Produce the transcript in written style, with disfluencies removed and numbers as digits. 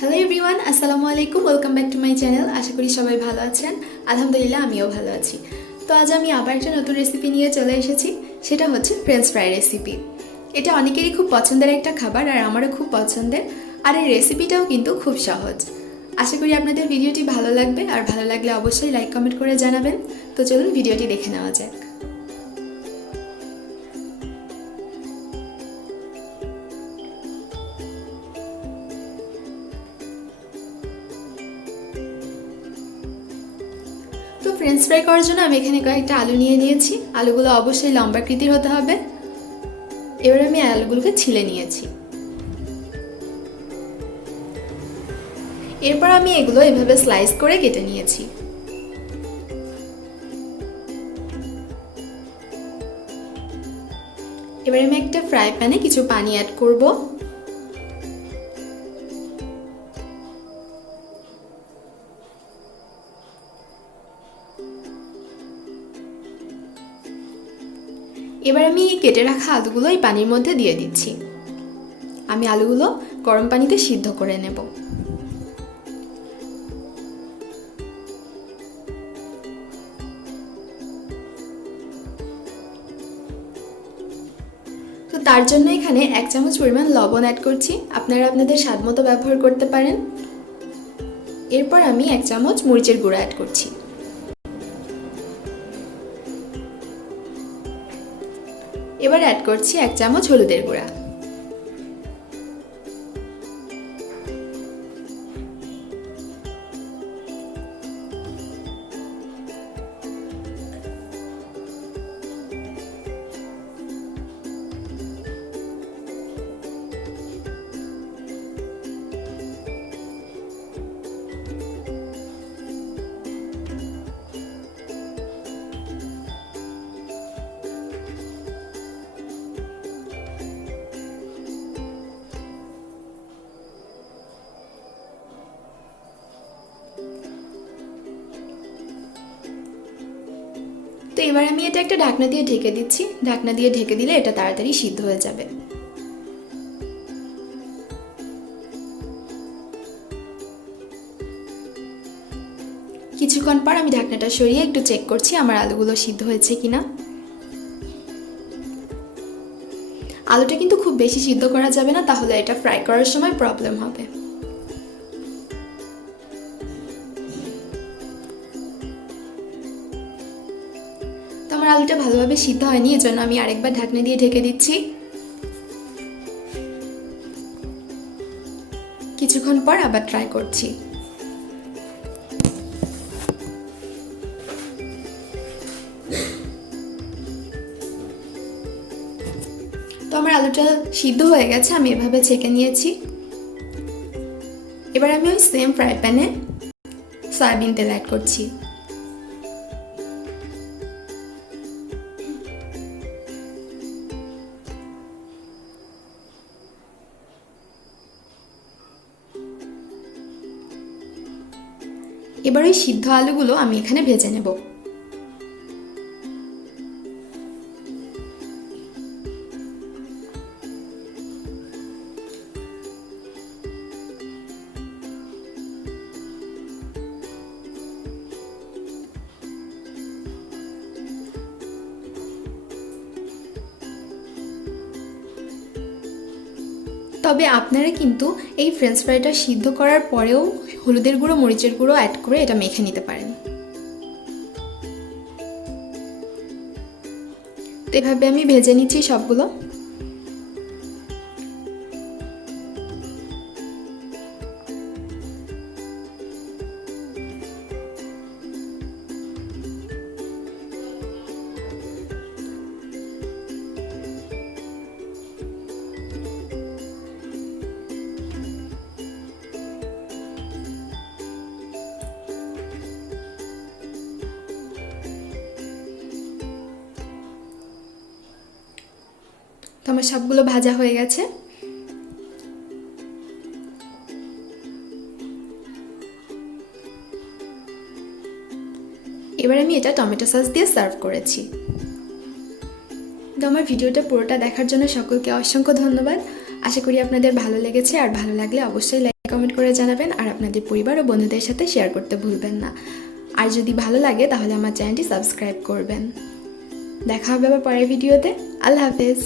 Hello everyone, আসসালামু আলাইকুম। Welcome back to my channel. আশা করি সবাই ভালো আছেন। আলহামদুলিল্লাহ, আমিও ভালো আছি। তো আজ আমি আবার একটা নতুন রেসিপি নিয়ে চলে এসেছি। সেটা হচ্ছে ফ্রেঞ্চ ফ্রাই রেসিপি। এটা অনেকেরই খুব পছন্দের একটা খাবার, আর আমারও খুব পছন্দের। আর এই রেসিপিটাও কিন্তু খুব সহজ। আশা করি আপনাদের ভিডিওটি ভালো লাগবে, আর ভালো লাগলে অবশ্যই লাইক কমেন্ট করে জানাবেন। তো চলুন ভিডিওটি দেখে নেওয়া যাক। তো ফ্রেঞ্চ ফ্রাই করার জন্য আমি এখানে কয়েকটা আলু নিয়ে নিয়েছি। আলুগুলো অবশ্যই লম্বাকৃতির হতে হবে। এবার আমি আলুগুলোকে ছিলে নিয়েছি। এরপর আমি এগুলো এভাবে স্লাইস করে কেটে নিয়েছি। এবার আমি একটা ফ্রাই প্যানে কিছু পানি অ্যাড করব। এবার আমি কেটে রাখা আলুগুলো এই পানির মধ্যে দিয়ে দিচ্ছি। আমি আলুগুলো গরম পানিতে সিদ্ধ করে নেব। তো তার জন্য এখানে 1 চামচ পরিমাণ লবণ অ্যাড করছি। আপনারা আপনাদের স্বাদ মতো ব্যবহার করতে পারেন। এরপর আমি 1 চামচ মরিচের গুঁড়া অ্যাড করছি। এবার অ্যাড করছি 1 চামচ হলুদের গুঁড়া। তো এবার আমি এটা একটা ঢাকনা দিয়ে ঢেকে দিচ্ছি। ঢাকনা দিয়ে ঢেকে দিলে এটা তাড়াতাড়ি সিদ্ধ হয়ে যাবে। কিছুক্ষণ পর আমি ঢাকনাটা সরিয়ে একটু চেক করছি আমার আলুগুলো সিদ্ধ হয়েছে কিনা। আলুটা কিন্তু খুব বেশি সিদ্ধ করা যাবে না, তাহলে এটা ফ্রাই করার সময় প্রবলেম হবে। তো আমার আলুটা ভালোভাবে সিদ্ধ হয়নি, এজন্য আমি আরেকবার ঢাকনা দিয়ে ঢেকে দিচ্ছি। কিছুক্ষণ পর আবার ট্রাই করছি। তো আমার আলুটা সিদ্ধ হয়ে গেছে, আমি এভাবে ছেঁকে নিয়েছি। এবার আমি ওই সেম ফ্রাই প্যানে সয়াবিন তেল অ্যাড করছি। এবার ওই সিদ্ধ আলুগুলো আমি এখানে ভেজে নেব। তবে আপনারা কিন্তু এই ফ্রেঞ্চ ফ্রাইটা সিদ্ধ করার পরেও হলুদের গুঁড়ো, মরিচের গুঁড়ো অ্যাড করে এটা মেখে নিতে পারেন। তো এভাবে আমি ভেজে নিচ্ছি সবগুলো। তো আমার সবগুলো ভাজা হয়ে গেছে। এবার আমি এটা টমেটো সস দিয়ে সার্ভ করেছি। তো আমার ভিডিওটা পুরোটা দেখার জন্য সকলকে অসংখ্য ধন্যবাদ। আশা করি আপনাদের ভালো লেগেছে, আর ভালো লাগলে অবশ্যই লাইক কমেন্ট করে জানাবেন, আর আপনাদের পরিবার ও বন্ধুদের সাথে শেয়ার করতে ভুলবেন না। আর যদি ভালো লাগে তাহলে আমার চ্যানেলটি সাবস্ক্রাইব করবেন। দেখা হবে আবার পরের ভিডিওতে। আল্লাহ হাফেজ।